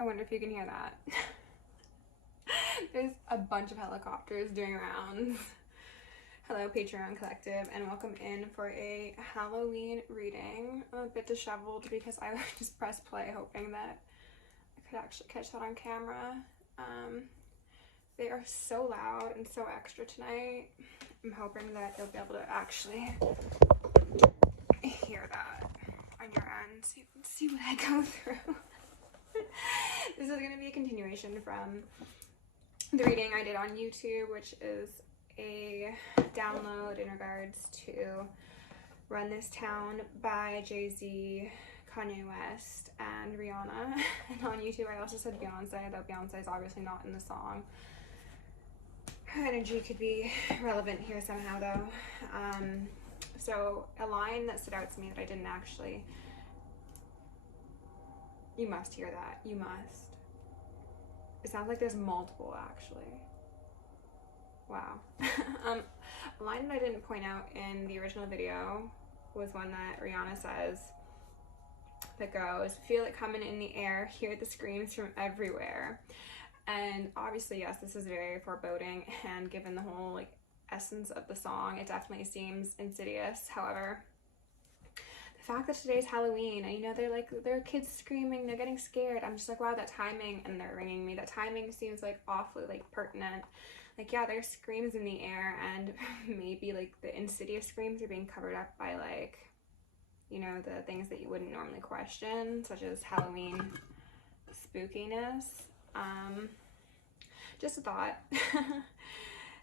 I wonder if you can hear that. There's a bunch of helicopters doing rounds. Hello, Patreon Collective, and welcome in for a Halloween reading. I'm a bit disheveled because I just pressed play hoping that I could actually catch that on camera. They are so loud and so extra tonight. I'm hoping that you'll be able to actually hear that on your end so you can see what I go through. This is going to be a continuation from the reading I did on YouTube, which is a download in regards to Run This Town by Jay-Z, Kanye West, and Rihanna. And on YouTube I also said Beyonce, though Beyonce is obviously not in the song. Her energy could be relevant here somehow though. So a line that stood out to me that I didn't actually... You must hear that. You must. It sounds like there's multiple, actually. Wow. A line that I didn't point out in the original video was one that Rihanna says that goes, "Feel it coming in the air, hear the screams from everywhere." And obviously, yes, this is very foreboding, and given the whole like essence of the song, it definitely seems insidious. However, the fact that today's Halloween and there are kids screaming, they're getting scared, I'm just like, wow, that timing, and they're ringing me, that timing seems like awfully like pertinent. Like, yeah, there's screams in the air, and maybe like the insidious screams are being covered up by like, you know, the things that you wouldn't normally question, such as Halloween spookiness. Just a thought.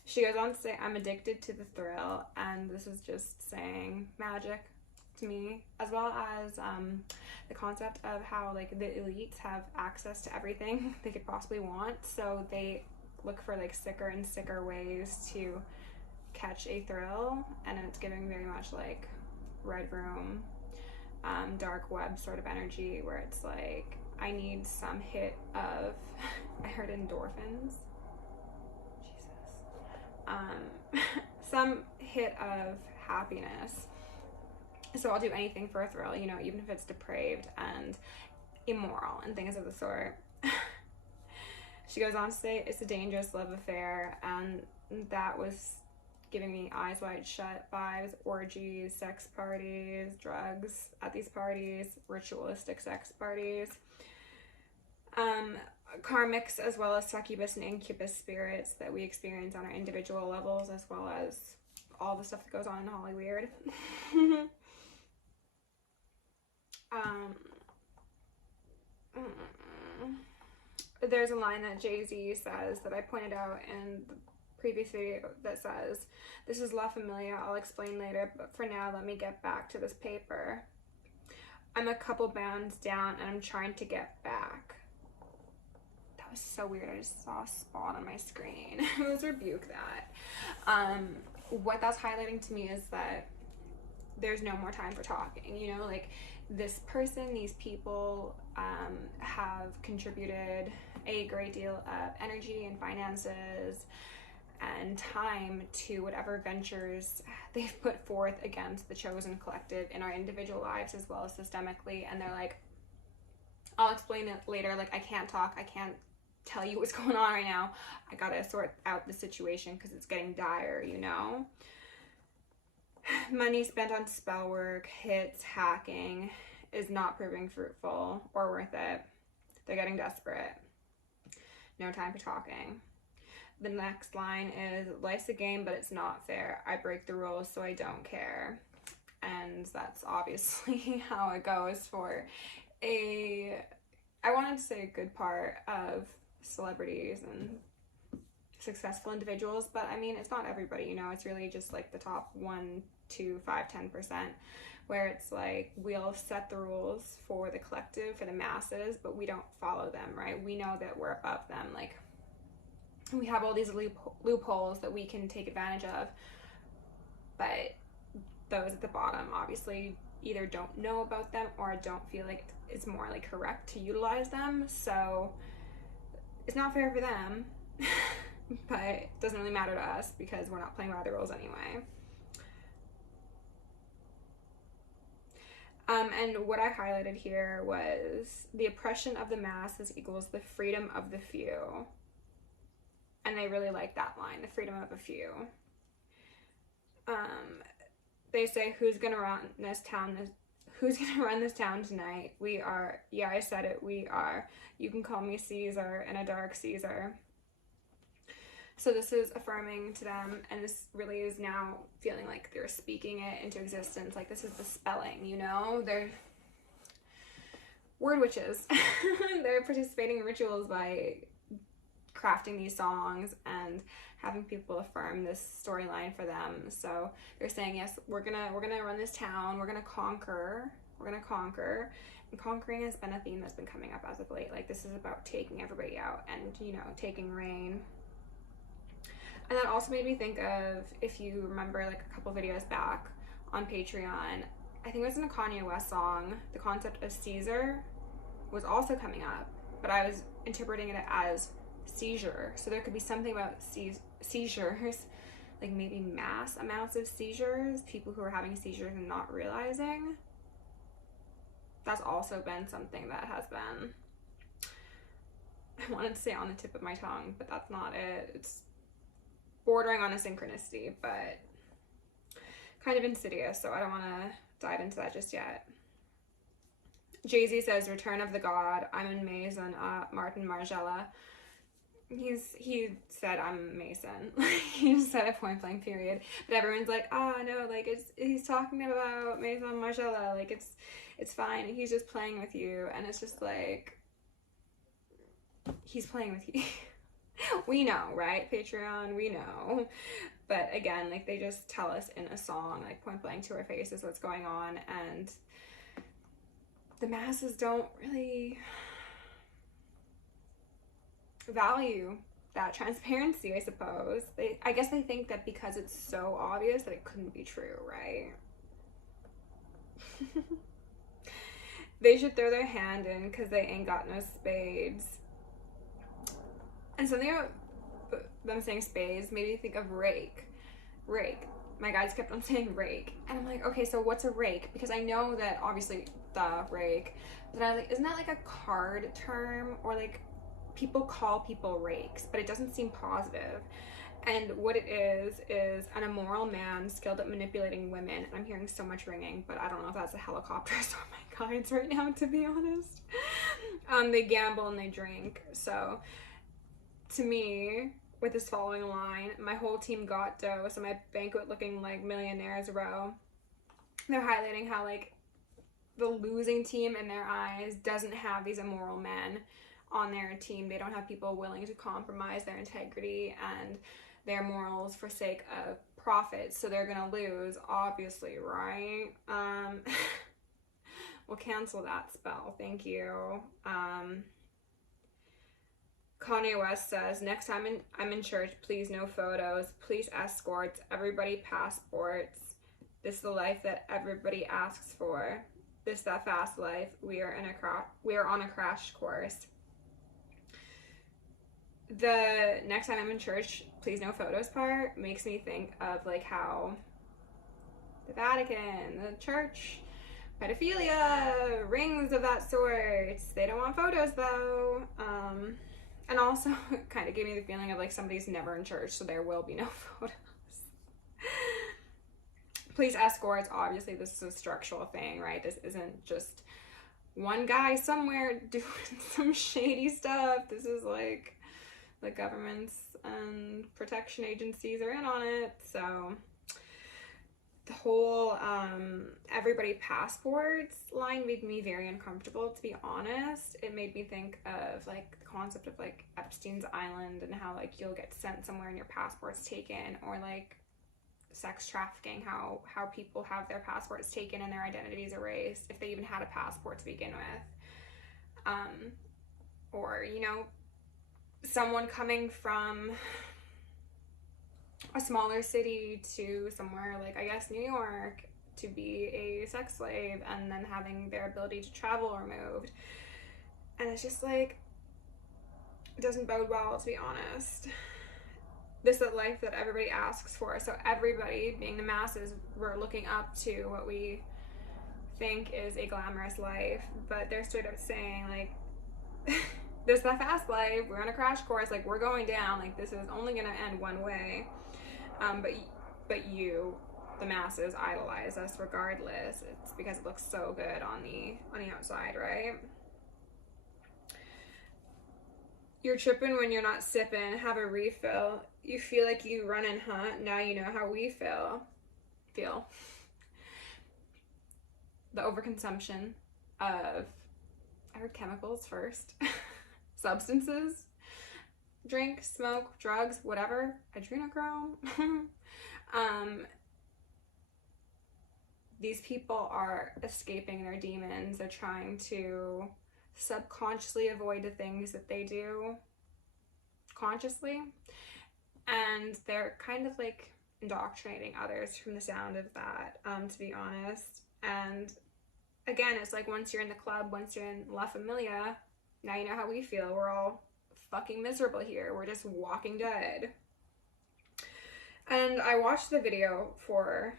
She goes on to say, "I'm addicted to the thrill," and this is just saying magic to me, as well as the concept of how like the elites have access to everything they could possibly want, so they look for like sicker and sicker ways to catch a thrill, and it's giving very much like Red Room, dark web sort of energy, where it's like, I need some hit of I heard endorphins, Jesus, some hit of happiness. So I'll do anything for a thrill, you know, even if it's depraved and immoral and things of the sort. She goes on to say, "It's a dangerous love affair," and that was giving me Eyes Wide Shut vibes, orgies, sex parties, drugs at these parties, ritualistic sex parties. Karmics as well as succubus and incubus spirits that we experience on our individual levels, as well as all the stuff that goes on in Hollyweird. There's a line that Jay-Z says that I pointed out in the previous video that says, "This is La Familia, I'll explain later, but for now let me get back to this paper. I'm a couple bounds down and I'm trying to get back." That was so weird. I just saw a spot on my screen. Let's rebuke that. What that's highlighting to me is that there's no more time for talking, you know, like this person, these people have contributed a great deal of energy and finances and time to whatever ventures they've put forth against the chosen collective in our individual lives as well as systemically, and they're like, I'll explain it later, like I can't talk, I can't tell you what's going on right now, I gotta sort out the situation because it's getting dire, you know. Money spent on spell work, hits, hacking is not proving fruitful or worth it. They're getting desperate. No time for talking. The next line is, "Life's a game, but it's not fair. I break the rules, so I don't care." And that's obviously how it goes for I wanted to say a good part of celebrities and successful individuals, but I mean, it's not everybody, you know, it's really just like the top 1, 2, 5, 10%, where it's like, we'll set the rules for the collective, for the masses, but we don't follow them, right? We know that we're above them, like we have all these loopholes that we can take advantage of, but those at the bottom obviously either don't know about them or don't feel like it's more like correct to utilize them, so it's not fair for them. But it doesn't really matter to us because we're not playing by the rules anyway. And what I highlighted here was the oppression of the masses equals the freedom of the few. And they really like that line, the freedom of a few. They say, who's gonna run this town? Who's gonna run this town tonight? We are. Yeah, I said it. We are. You can call me Caesar and a dark Caesar. So this is affirming to them, and this really is now feeling like they're speaking it into existence. Like, this is the spelling, you know? They're word witches. They're participating in rituals by crafting these songs and having people affirm this storyline for them. So they're saying, yes, we're gonna run this town, we're gonna conquer. And conquering has been a theme that's been coming up as of late. Like, this is about taking everybody out and, you know, taking reign. And that also made me think of, if you remember, like a couple videos back on Patreon, I think it was in a Kanye West song, the concept of seizure was also coming up, but I was interpreting it as seizure. So there could be something about seizures, like maybe mass amounts of seizures, people who are having seizures and not realizing. That's also been something that has been, I wanted to say on the tip of my tongue, but that's not it. It's bordering on a synchronicity, but kind of insidious, so I don't want to dive into that just yet. Jay-Z says, Return of the God. I'm in Mason, Martin Margiela. He said, I'm Mason. He just said it point blank, period. But everyone's like, no, like, he's talking about Mason Margiela. Like, it's fine. He's just playing with you. And it's just like, he's playing with you. We know, right? Patreon, we know. But again, like, they just tell us in a song, like, point blank to our faces what's going on, and the masses don't really value that transparency, I suppose. I guess they think that because it's so obvious that it couldn't be true, right? They should throw their hand in because they ain't got no spades. And something about them saying spades made me think of rake. My guides kept on saying rake. And I'm like, okay, so what's a rake? Because I know that obviously the rake, but I was like, isn't that like a card term? Or like, people call people rakes, but it doesn't seem positive. And what it is an immoral man skilled at manipulating women. And I'm hearing so much ringing, but I don't know if that's a helicopter or my guides right now, to be honest. They gamble and they drink. So to me, with this following line, my whole team got dough, so my banquet looking like millionaires row. They're highlighting how, like, the losing team in their eyes doesn't have these immoral men on their team. They don't have people willing to compromise their integrity and their morals for sake of profit, so they're gonna lose, obviously, right? We'll cancel that spell, thank you. Kanye West says, next time I'm in church, please no photos, police escorts, everybody passports. This is the life that everybody asks for. This that fast life. We are on a crash course. The next time I'm in church, please no photos part makes me think of like how the Vatican, the church, pedophilia, rings of that sort. They don't want photos though. And also, it kind of gave me the feeling of like somebody's never in church, so there will be no photos. Police escorts, obviously this is a structural thing, right? This isn't just one guy somewhere doing some shady stuff. This is like the governments and protection agencies are in on it. So the whole everybody passports line made me very uncomfortable, to be honest. It made me think of like the concept of like Epstein's Island and how like you'll get sent somewhere and your passport's taken, or like sex trafficking, how people have their passports taken and their identities erased if they even had a passport to begin with. Or, you know, someone coming from a smaller city to somewhere like, I guess, New York to be a sex slave and then having their ability to travel removed. And it's just like, it doesn't bode well, to be honest. This is a life that everybody asks for. So everybody, being the masses, we're looking up to what we think is a glamorous life, but they're straight up saying, like, there's that fast life, we're on a crash course, like, we're going down, like, this is only gonna end one way. But you, the masses, idolize us regardless. It's because it looks so good on the outside, right? You're tripping when you're not sipping. Have a refill. You feel like you running, huh? Now you know how we feel. The overconsumption of, I heard chemicals first, substances, drink, smoke, drugs, whatever, adrenochrome. These people are escaping their demons. They're trying to subconsciously avoid the things that they do consciously, and they're kind of like indoctrinating others from the sound of that, to be honest. And again, it's like, once you're in the club, once you're in La Familia, now you know how we feel. We're all fucking miserable here. We're just walking dead. And I watched the video for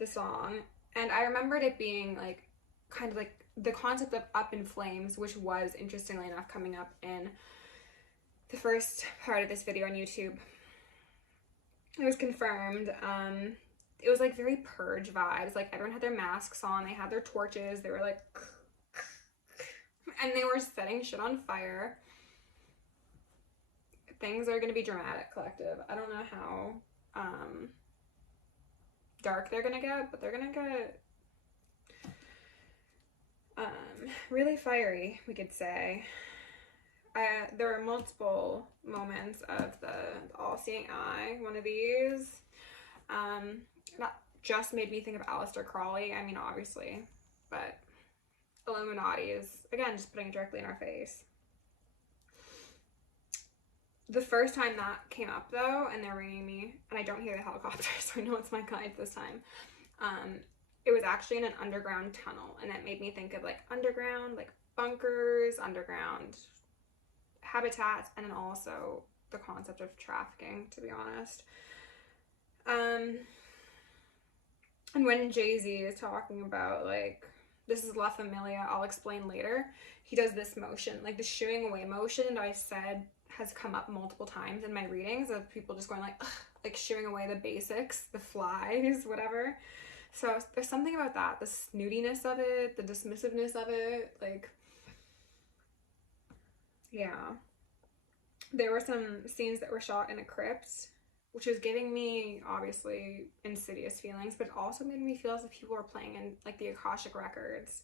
the song, and I remembered it being like kind of like the concept of up in flames, which was, interestingly enough, coming up in the first part of this video on YouTube. It was confirmed. It was like very Purge vibes. Like, everyone had their masks on, they had their torches, they were like, and they were setting shit on fire. Things are gonna be dramatic, collective. I don't know how dark they're gonna get, but they're gonna get really fiery, we could say. There were multiple moments of the all-seeing eye. One of these that just made me think of Aleister Crowley. I mean, obviously, but Illuminati is, again, just putting it directly in our face. The first time that came up, though, and they're ringing me, and I don't hear the helicopter, so I know it's my guide this time, it was actually in an underground tunnel, and that made me think of, like, underground, like, bunkers, underground habitats, and then also the concept of trafficking, to be honest. And when Jay-Z is talking about, like, this is La Familia, I'll explain later, he does this motion, like the shooing away motion that I said has come up multiple times in my readings, of people just going like, ugh, like shooing away the basics, the flies, whatever. So there's something about that, the snootiness of it, the dismissiveness of it, like, yeah. There were some scenes that were shot in a crypt, which was giving me, obviously, Insidious feelings, but also made me feel as if people were playing in, like, the Akashic records.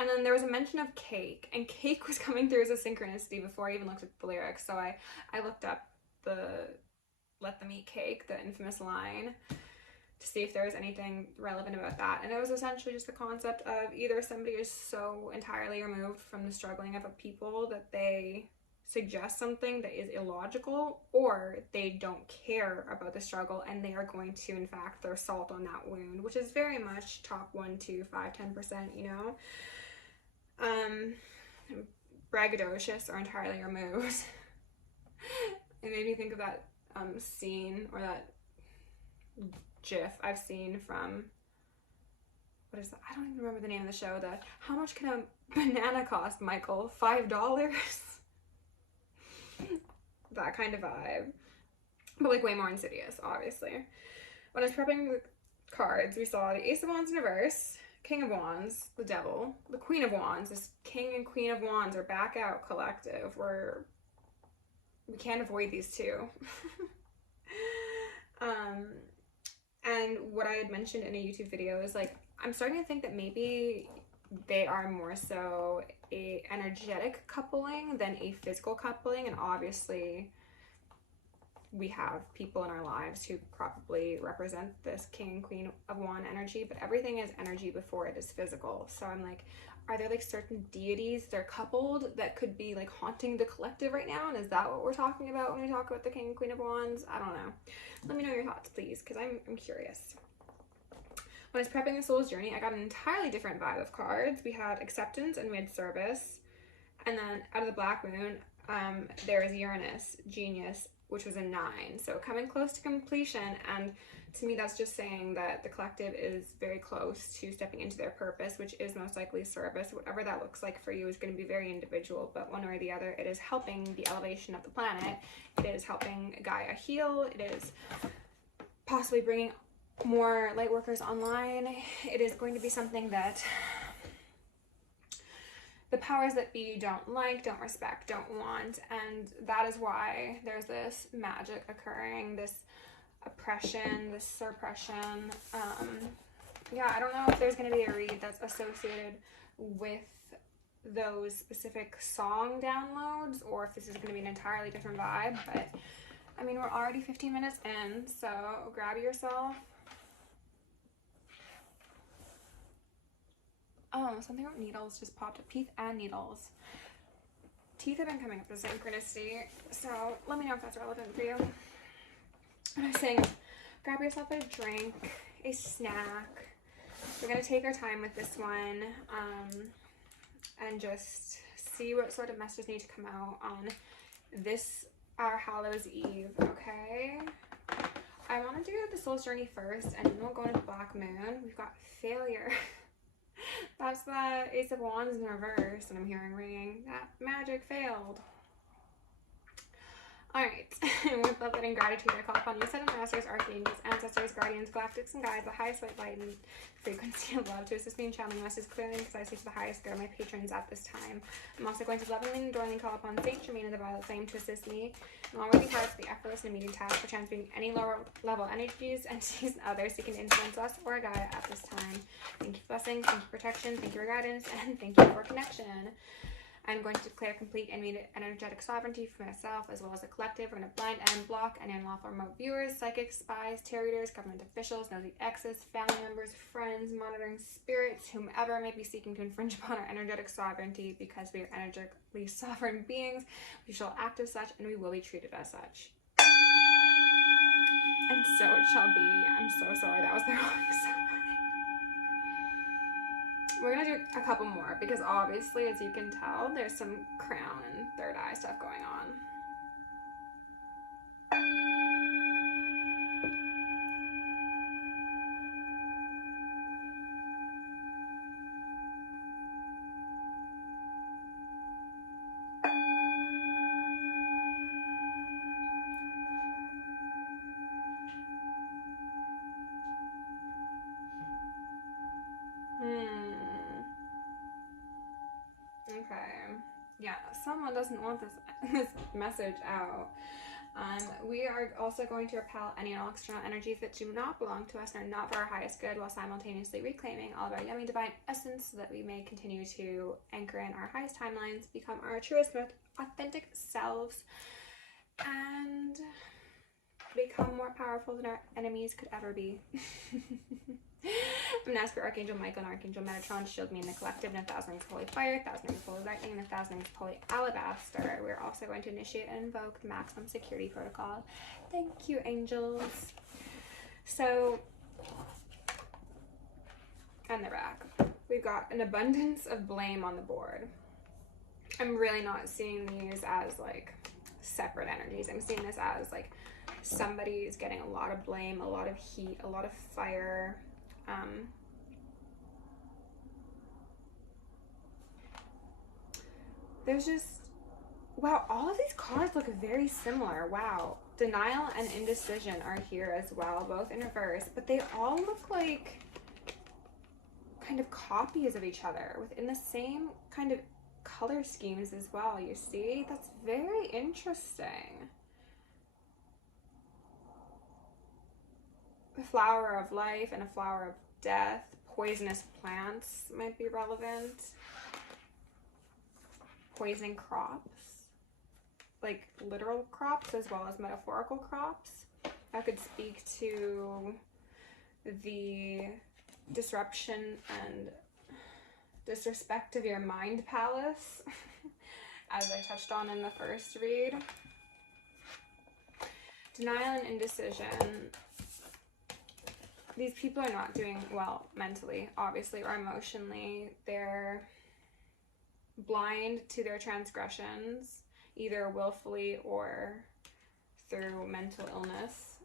And then there was a mention of cake, and cake was coming through as a synchronicity before I even looked at the lyrics, so I looked up the "Let them eat cake," the infamous line, to see if there was anything relevant about that. And it was essentially just the concept of either somebody is so entirely removed from the struggling of a people that they suggest something that is illogical, or they don't care about the struggle and they are going to, in fact, throw salt on that wound, which is very much top 1, 2, 5, 10%, you know? Braggadocious or entirely removed. It made me think of that scene, or that GIF I've seen from, what is that? I don't even remember the name of the show. The "How much can a banana cost, Michael? $5? That kind of vibe, but like way more insidious, obviously. When I was prepping the cards, we saw the Ace of Wands in reverse, King of Wands, the Devil, the Queen of Wands. This King and Queen of Wands are back out, collective. We can't avoid these two. And what I had mentioned in a YouTube video is, like, I'm starting to think that maybe they are more so a energetic coupling than a physical coupling, and obviously we have people in our lives who probably represent this King and Queen of Wands energy, but everything is energy before it is physical. So I'm like, are there like certain deities that are coupled that could be like haunting the collective right now? And is that what we're talking about when we talk about the King and Queen of Wands? I don't know. Let me know your thoughts, please, because I'm curious. When I was prepping the Soul's Journey, I got an entirely different vibe of cards. We had Acceptance and we had Service. And then out of the Black Moon, there was Uranus, Genius, which was a 9. So coming close to completion. And To me, that's just saying that the collective is very close to stepping into their purpose, which is most likely service. Whatever that looks like for you is going to be very individual, but one way or the other, it is helping the elevation of the planet. It is helping Gaia heal. It is possibly bringing more light workers online. It is going to be something that the powers that be don't like, don't respect, don't want, and that is why there's this magic occurring, this oppression, this suppression. Yeah, I don't know if there's going to be a read that's associated with those specific song downloads or if this is going to be an entirely different vibe, but I mean, we're already 15 minutes in, so grab yourself. Oh, something about needles just popped up. Teeth and needles. Teeth have been coming up as synchronicity, so let me know if that's relevant for you. What I was saying, grab yourself a drink, a snack. We're going to take our time with this one and just see what sort of messages need to come out on this All Hallows Eve, okay? I want to do the Soul's Journey first, and then we'll go into Black Moon. We've got failure. That's the Ace of Wands in reverse, and I'm hearing ringing. That magic failed. Alright, with love and gratitude, I call upon you, Seven Masters, Archangels, Ancestors, Guardians, Galactics, and Guides, the highest white light and frequency of love to assist me in channeling messages clearly and precisely to the highest good of my patrons at this time. I'm also going to lovingly and adorably call upon Saint Germain of the Violet Flame to assist me in all worthy parts of the effortless and immediate task for transmuting any lower level energies, entities, and others seeking to influence us or Gaia at this time. Thank you for blessings, thank you for protection, thank you for guidance, and thank you for connection. I'm going to declare complete and immediate energetic sovereignty for myself as well as the collective. We're going to blind and block any unlawful remote viewers, psychics, spies, tarot readers, government officials, nosy exes, family members, friends, monitoring spirits, whomever may be seeking to infringe upon our energetic sovereignty, because we are energetically sovereign beings. We shall act as such and we will be treated as such. And so it shall be. I'm so sorry, that was the wrong side. We're going to do a couple more because obviously, as you can tell, there's some crown and third eye stuff going on. Okay. Yeah, someone doesn't want this message out. We are also going to repel any and all external energies that do not belong to us and are not for our highest good, while simultaneously reclaiming all of our yummy divine essence so that we may continue to anchor in our highest timelines, become our truest, most authentic selves, and become more powerful than our enemies could ever be. I'm going to ask for Archangel Michael and Archangel Metatron to shield me in the collective in 1,000 rings of holy fire, 1,000 rings of holy lightning, and 1,000 rings of holy alabaster. We're also going to initiate and invoke the maximum security protocol. Thank you, angels. So, and the rack. We've got an abundance of blame on the board. I'm really not seeing these as like separate energies. I'm seeing this as like somebody's getting a lot of blame, a lot of heat, a lot of fire. There's just, wow, all of these cards look very similar. Wow. Denial and indecision are here as well, both in reverse, but they all look like kind of copies of each other within the same kind of color schemes as well. You see? That's very interesting. A flower of life and a flower of death. Poisonous plants might be relevant. Poisoning crops. Like literal crops as well as metaphorical crops. That could speak to the disruption and disrespect of your mind palace, as I touched on in the first read. Denial and indecision. These people are not doing well mentally, obviously, or emotionally. They're blind to their transgressions, either willfully or through mental illness.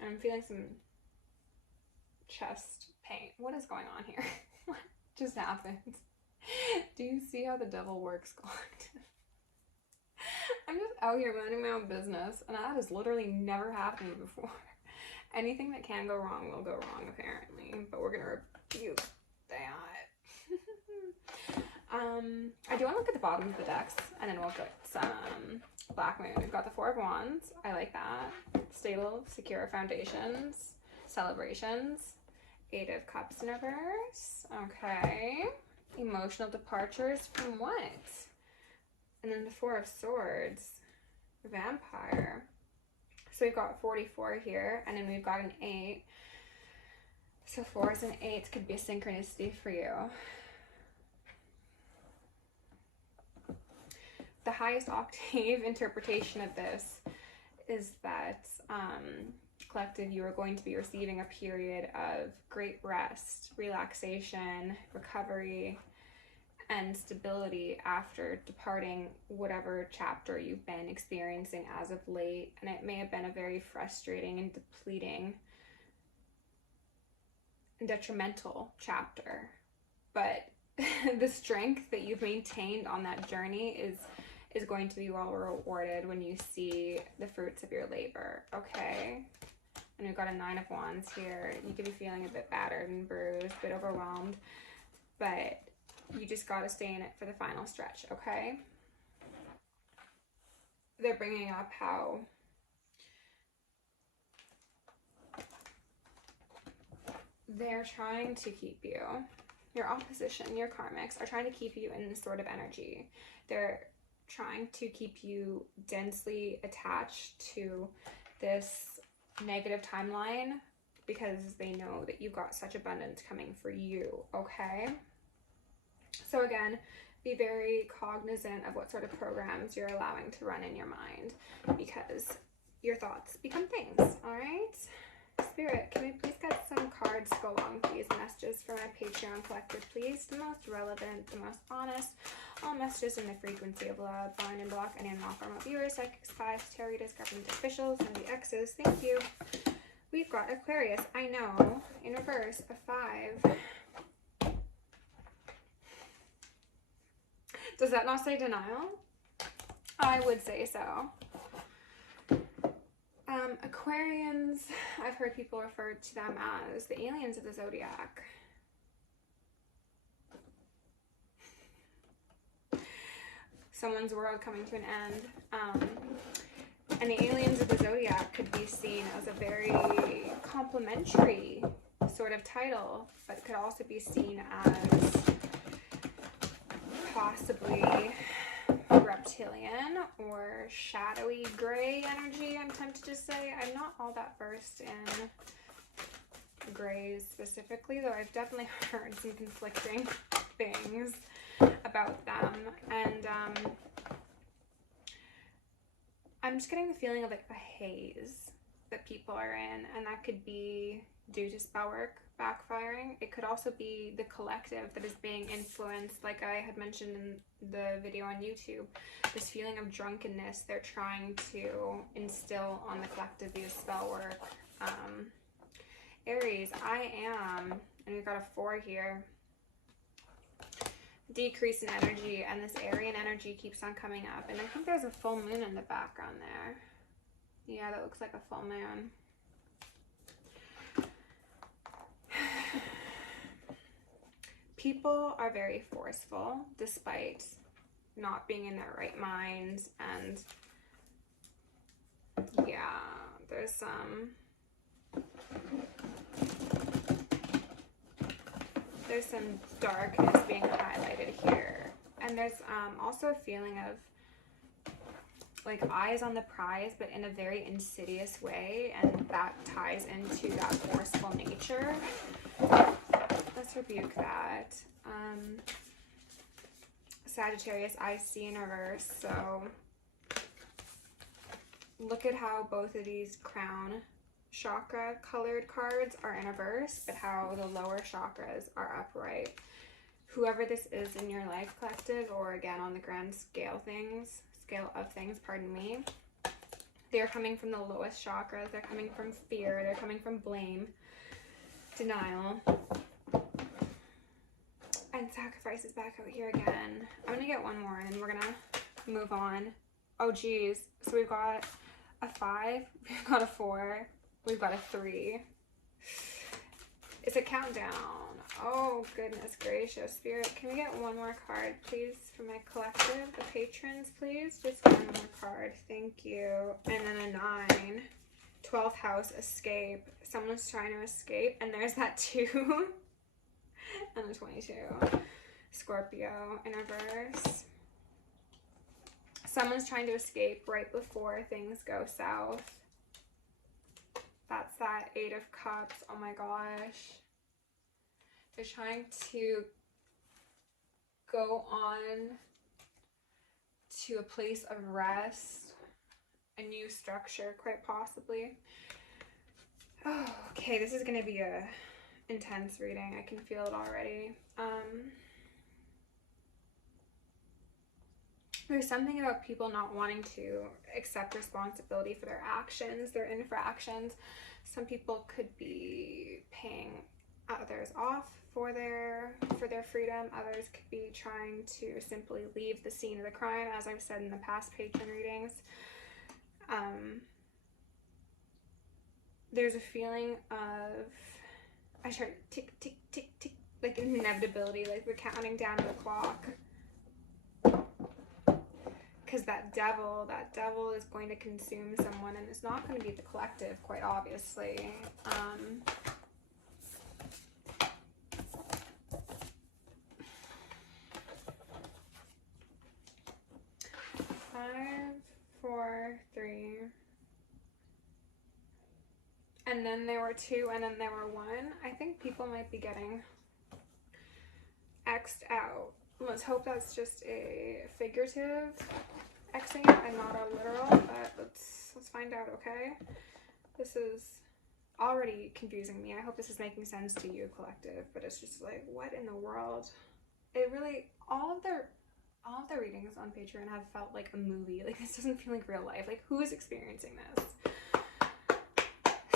I'm feeling some chest pain. What is going on here? What just happened? Do you see how the devil works, collective? I'm just out here minding my own business, and that has literally never happened to me before. Anything that can go wrong will go wrong, apparently, but we're gonna rebuke that. I do want to look at the bottom of the decks, and then we'll get some Black Moon. We've got the Four of Wands. I like that. Stable, secure foundations, celebrations, Eight of Cups in reverse. Okay. Emotional departures from what? And then the Four of Swords, Vampire. So we've got 44 here, and then we've got an 8. So 4s and 8s could be a synchronicity for you. The highest octave interpretation of this is that, collective, you are going to be receiving a period of great rest, relaxation, recovery, and stability after departing whatever chapter you've been experiencing as of late. And it may have been a very frustrating and depleting and detrimental chapter, but the strength that you've maintained on that journey is going to be well rewarded when you see the fruits of your labor. Okay, and we've got a Nine of Wands here. You could be feeling a bit battered and bruised, a bit overwhelmed, but you just got to stay in it for the final stretch, okay? They're bringing up how they're trying to keep you, your opposition, your karmics, are trying to keep you in this sort of energy. They're trying to keep you densely attached to this negative timeline because they know that you've got such abundance coming for you, okay? So again, be very cognizant of what sort of programs you're allowing to run in your mind, because your thoughts become things, all right? Spirit, can we please get some cards to go along with these messages for my Patreon collective, please? The most relevant, the most honest, all messages in the frequency of love, bind and block any non-formal viewers, psychics, spies, tarot readers, government officials, and the X's. Thank you. We've got Aquarius, I know, in reverse, a 5. Does that not say denial? I would say so. Aquarians, I've heard people refer to them as the aliens of the zodiac. Someone's world coming to an end. And the aliens of the zodiac could be seen as a very complimentary sort of title, but it could also be seen as possibly reptilian or shadowy gray energy, I'm tempted to say. I'm not all that versed in grays specifically, though I've definitely heard some conflicting things about them. And I'm just getting the feeling of like a haze that people are in, and that could be due to spell work backfiring. It could also be the collective that is being influenced, like I had mentioned in the video on YouTube, this feeling of drunkenness they're trying to instill on the collective via spell work. Aries, I am, and we've got a 4 here, decrease in energy, and this Aryan energy keeps on coming up, and I think there's a full moon in the background there. Yeah, that looks like a full moon. People are very forceful despite not being in their right minds, and yeah, there's some darkness being highlighted here, and there's also a feeling of like eyes on the prize, but in a very insidious way, and that ties into that forceful nature. Let's rebuke that. Sagittarius, I see in reverse. So look at how both of these crown chakra colored cards are in reverse, but how the lower chakras are upright. Whoever this is in your life, collective, or again on the grand scale of things, pardon me, They're coming from the lowest chakras. They're coming from fear. They're coming from blame, denial. And sacrifice is back out here again. I'm going to get one more and then we're going to move on. Oh, geez. So we've got a 5. We've got a 4. We've got a 3. It's a countdown. Oh, goodness gracious. Spirit, can we get one more card, please, for my collective? The patrons, please. Just one more card. Thank you. And then a 9. 12th house, escape. Someone's trying to escape. And there's that 2. And a 22. Scorpio in reverse. Someone's trying to escape right before things go south. That's that 8 of Cups. Oh my gosh. They're trying to go on to a place of rest, a new structure, quite possibly. Oh, okay, this is going to be a intense reading. I can feel it already. There's something about people not wanting to accept responsibility for their actions, their infractions. Some people could be paying others off for their freedom. Others could be trying to simply leave the scene of the crime, as I've said in the past patron readings. There's a feeling of, I tried tick, tick, tick, tick, like inevitability, like we're counting down the clock. Because that devil is going to consume someone, and it's not going to be the collective, quite obviously. 5, 4, 3. And then there were 2, and then there were 1. I think people might be getting X'd out. Let's hope that's just a figurative Xing and not a literal, but let's find out, okay? This is already confusing me. I hope this is making sense to you, collective, but it's just like, what in the world? It really, all of their readings on Patreon have felt like a movie. Like, this doesn't feel like real life. Like, who is experiencing this?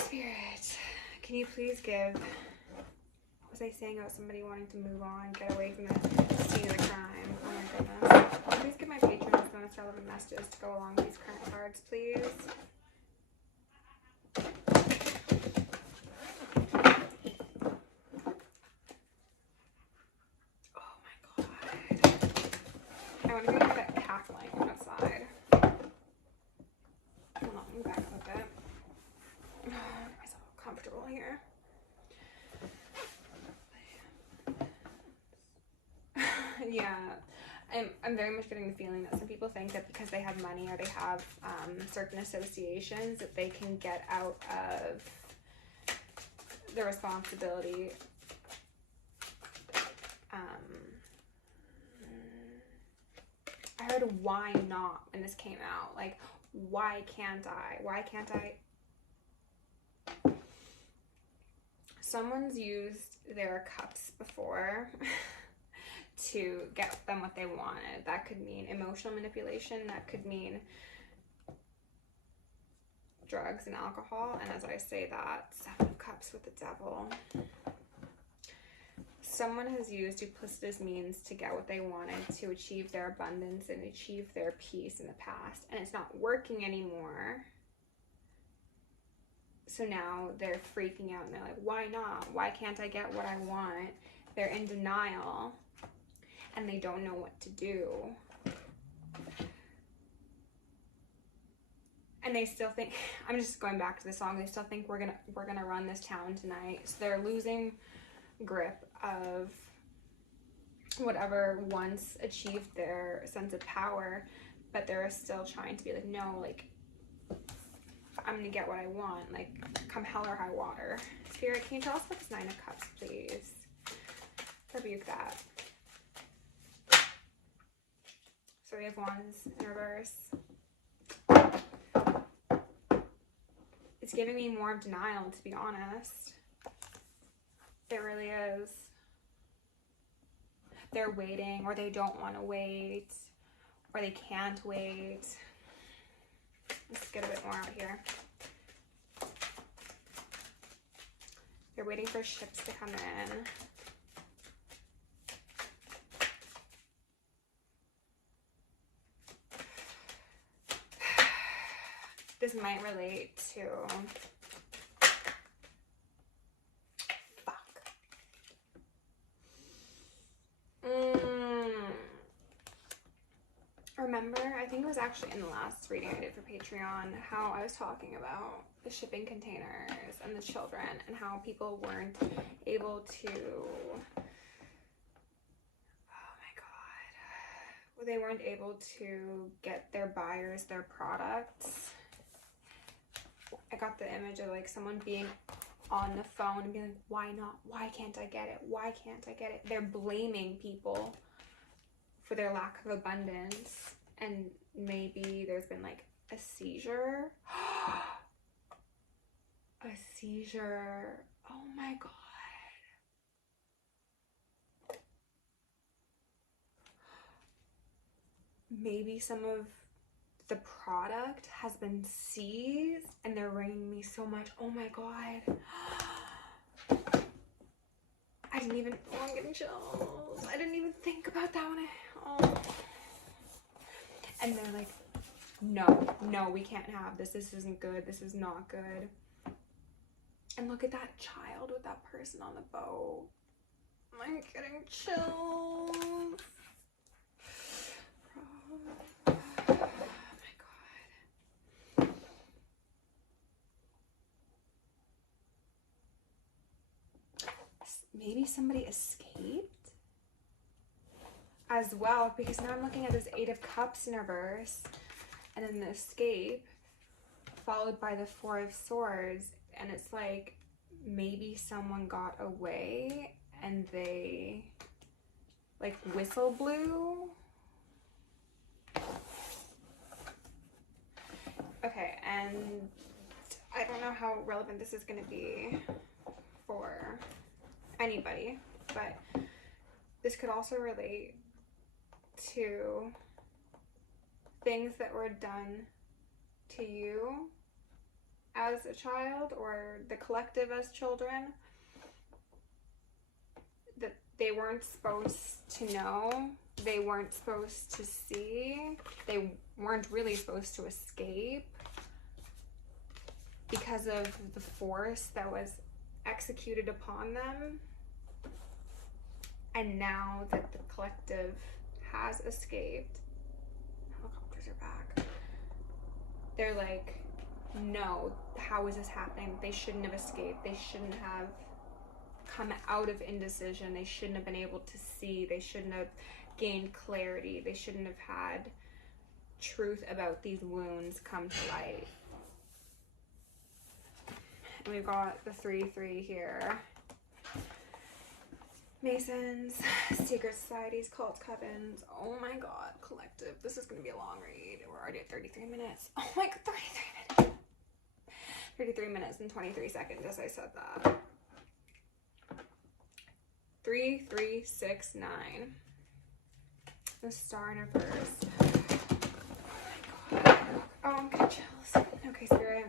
Spirit, can you please give, what was I saying about somebody wanting to move on, get away from the scene of the crime? Oh my goodness. Please give my patrons most relevant messages to go along with these current cards, please. Oh my god. I want to hear that cackling outside. Hold on, move back a bit. Get myself comfortable here. Yeah, I'm very much getting the feeling that some people think that because they have money or they have certain associations that they can get out of the responsibility. I heard why not when this came out. Like, why can't I? Why can't I? Someone's used their cups before to get them what they wanted. That could mean emotional manipulation. That could mean drugs and alcohol. And as I say that, 7 of Cups with the devil. Someone has used duplicitous means to get what they wanted, to achieve their abundance and achieve their peace in the past. And it's not working anymore. So now they're freaking out and they're like, why not? Why can't I get what I want? They're in denial and they don't know what to do. And they still think, I'm just going back to the song, they still think we're gonna run this town tonight. So they're losing grip of whatever once achieved their sense of power, but they're still trying to be like, no, like, I'm gonna get what I want, like, come hell or high water. Spirit, can you tell us about this 9 of Cups, please? Rebuke that. So we have Wands in reverse. It's giving me more of denial, to be honest. It really is. They're waiting, or they don't want to wait, or they can't wait. Let's get a bit more out here. They're waiting for ships to come in. This might relate to... Remember, I think it was actually in the last reading I did for Patreon, how I was talking about the shipping containers and the children and how people weren't able to, oh my god, they weren't able to get their buyers their products. I got the image of like someone being on the phone and being like, why not? Why can't I get it? Why can't I get it? They're blaming people for their lack of abundance, and maybe there's been like a seizure. A seizure. Oh my god. Maybe some of the product has been seized and they're ringing me so much. Oh my god. I didn't even, oh, I'm getting chills. I didn't even think about that when oh. And they're like, no, we can't have this. This isn't good. This is not good. And look at that child with that person on the boat. I'm getting chills. Oh my god. Maybe somebody escaped as well, because now I'm looking at this 8 of Cups in reverse, and then the escape followed by the 4 of Swords, and it's like maybe someone got away and they like whistle blew. Okay, and I don't know how relevant this is going to be for anybody, but this could also relate to things that were done to you as a child, or the collective as children, that they weren't supposed to know, they weren't supposed to see, they weren't really supposed to escape because of the force that was executed upon them. And now that the collective has escaped, helicopters are back, they're like, no, how is this happening? They shouldn't have escaped. They shouldn't have come out of indecision. They shouldn't have been able to see. They shouldn't have gained clarity. They shouldn't have had truth about these wounds come to light. And we've got the 3-3 here. Masons, secret societies, cults, covens. Oh my god, collective. This is going to be a long read. We're already at 33 minutes. Oh my god, 33 minutes. 33 minutes and 23 seconds as I said that. 3, 3, 6, 9. The star in reverse. Oh my god. Oh, I'm getting chills. Okay, Spirit.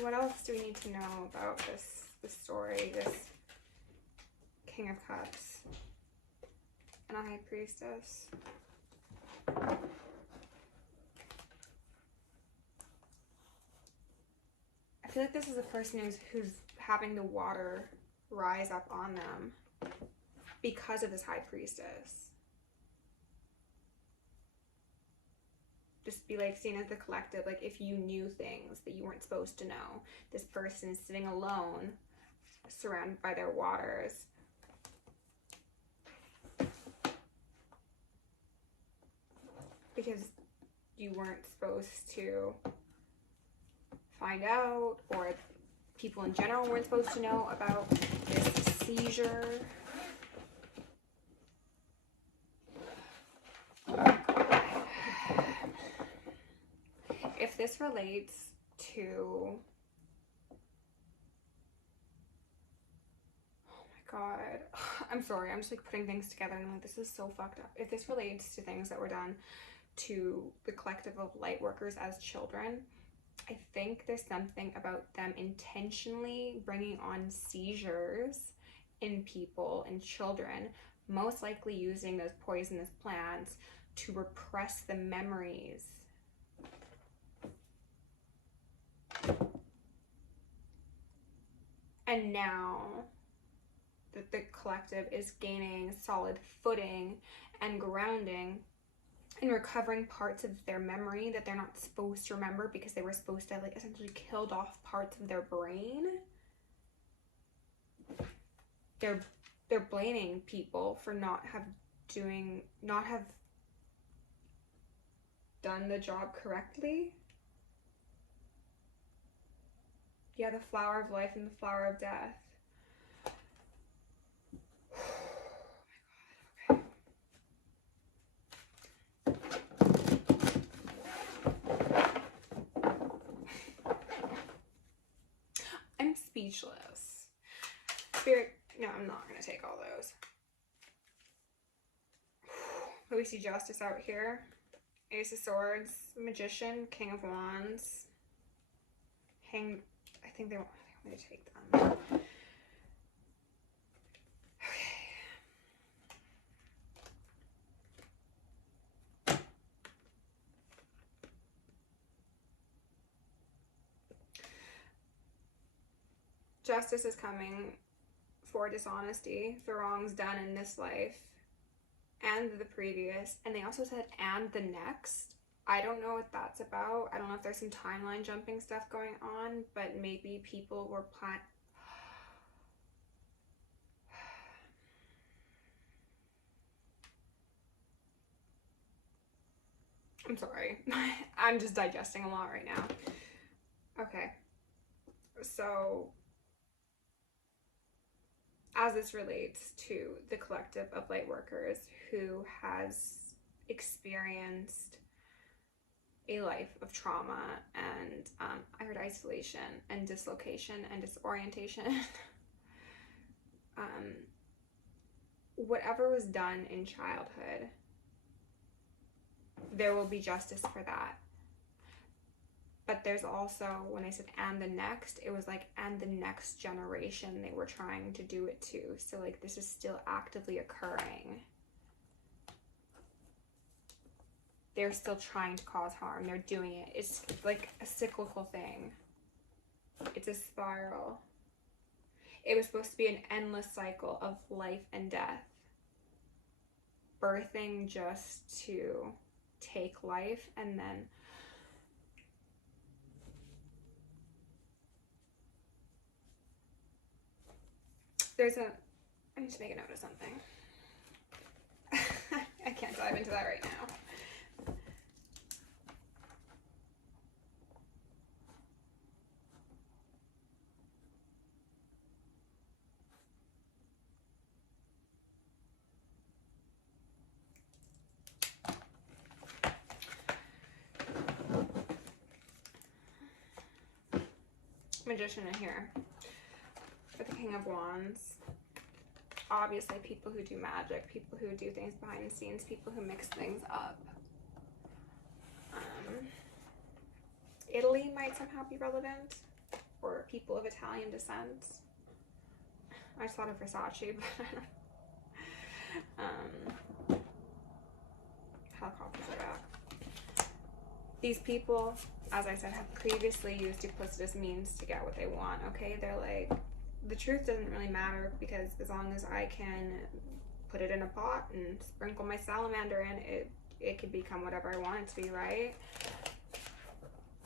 What else do we need to know about this story, this King of Cups and a High Priestess? I feel like this is a person who's having the water rise up on them because of this High Priestess. Just be like seen as the collective, like if you knew things that you weren't supposed to know. This person is sitting alone, surrounded by their waters. Because you weren't supposed to find out, or people in general weren't supposed to know about this seizure. If this relates to, oh my god, I'm sorry, I'm just like putting things together and I'm like, this is so fucked up. If this relates to things that were done to the collective of light workers as children. I think there's something about them intentionally bringing on seizures in people and children, most likely using those poisonous plants to repress the memories. And now that the collective is gaining solid footing and grounding and recovering parts of their memory that they're not supposed to remember because they were supposed to have, like, essentially killed off parts of their brain, they're blaming people for not have done the job correctly. Yeah, the flower of life and the flower of death. I'm speechless. Spirit, no, I'm not going to take all those. We see Justice out here. Ace of Swords, Magician, King of Wands, Hang. I think they want me to take them. Okay. Justice is coming for dishonesty, for wrongs done in this life and the previous. And they also said, and the next. I don't know what that's about. I don't know if there's some timeline jumping stuff going on, but maybe people were I'm sorry. I'm just digesting a lot right now. Okay. So, as this relates to the collective of light workers who has experienced a life of trauma and I heard isolation and dislocation and disorientation. Whatever was done in childhood, there will be justice for that. But there's also, when I said and the next, it was like and the next generation they were trying to do it to. So like this is still actively occurring. They're still trying to cause harm. They're doing it. It's like a cyclical thing. It's a spiral. It was supposed to be an endless cycle of life and death. Birthing just to take life, and then I need to make a note of something. I can't dive into that right now. Magician in here with the King of Wands. Obviously people who do magic, people who do things behind the scenes, people who mix things up. Italy might somehow be relevant, or people of Italian descent. I just thought of Versace, but helicopters are back. These people, as I said, have previously used duplicitous means to get what they want, okay? They're like, the truth doesn't really matter because as long as I can put it in a pot and sprinkle my salamander in, it could become whatever I want it to be, right?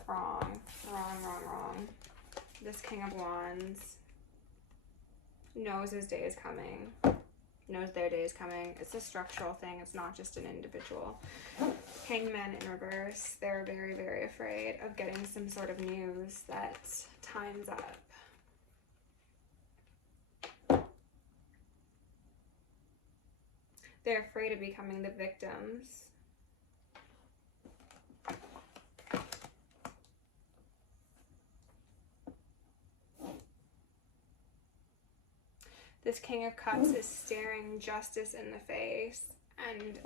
Wrong, wrong, wrong, wrong. This King of Wands knows his day is coming, knows their day is coming. It's a structural thing. It's not just an individual. Hangman in reverse. They're very, very afraid of getting some sort of news that time's up. They're afraid of becoming the victims. This King of Cups is staring justice in the face, and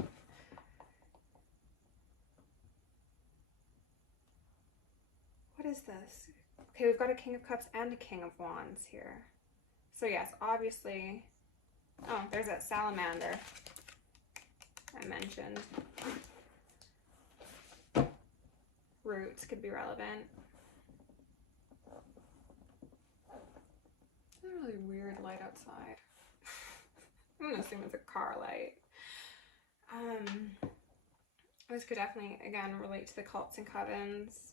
is this? Okay, we've got a King of Cups and a King of Wands here. So yes, obviously, oh, there's that salamander I mentioned. Roots could be relevant. It's a really weird light outside. I'm gonna assume it's a car light. This could definitely, again, relate to the cults and covens.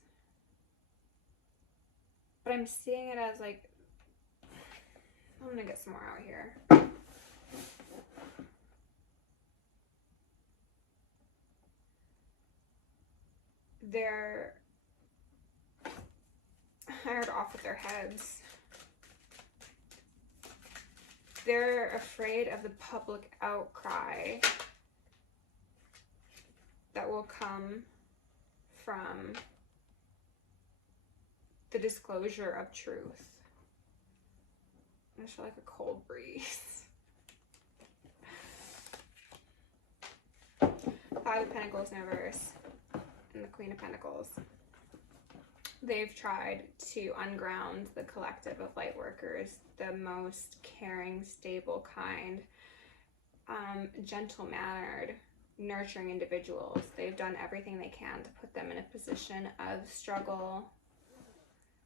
But I'm seeing it as like, I'm gonna get some more out here. They're hired off with their heads. They're afraid of the public outcry that will come from the disclosure of truth. I just feel like a cold breeze. Five of Pentacles in reverse and the Queen of Pentacles. They've tried to unground the collective of light workers, the most caring, stable, kind, gentle-mannered, nurturing individuals. They've done everything they can to put them in a position of struggle,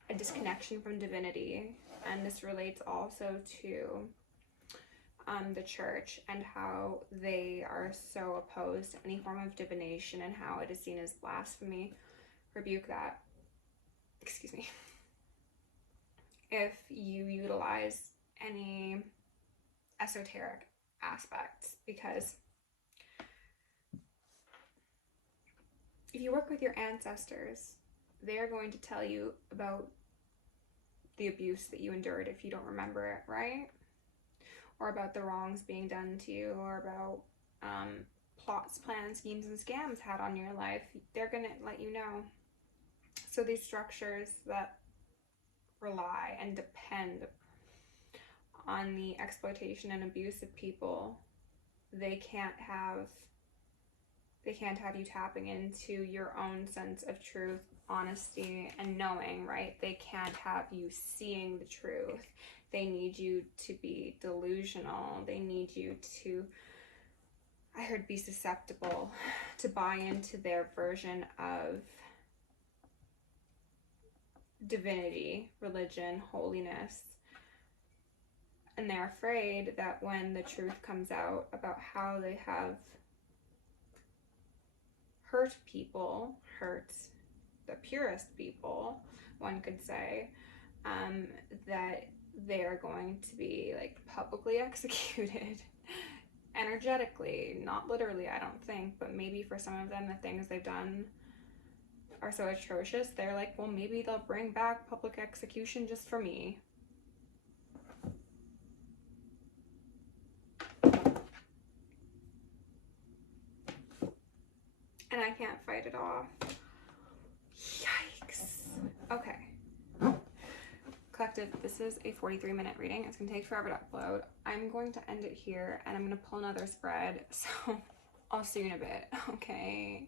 a disconnection from divinity. And this relates also to the church and how they are so opposed to any form of divination and how it is seen as blasphemy. Rebuke that. Excuse me. If you utilize any esoteric aspects, because if you work with your ancestors, they're going to tell you about the abuse that you endured if you don't remember it, right? Or about the wrongs being done to you, or about plots, plans, schemes, and scams had on your life. They're gonna let you know. So these structures that rely and depend on the exploitation and abuse of people, they can't have you tapping into your own sense of truth, honesty, and knowing, right? They can't have you seeing the truth. They need you to be delusional. They need you to, I heard, be susceptible, to buy into their version of divinity, religion, holiness. And they're afraid that when the truth comes out about how they have hurt people, hurt the purest people, one could say, that they are going to be like publicly executed energetically, not literally, I don't think, but maybe for some of them the things they've done are so atrocious, they're like, well, maybe they'll bring back public execution just for me. And I can't fight it off. Yikes. Okay. Collective, this is a 43-minute reading. It's going to take forever to upload. I'm going to end it here, and I'm going to pull another spread, so I'll see you in a bit, okay?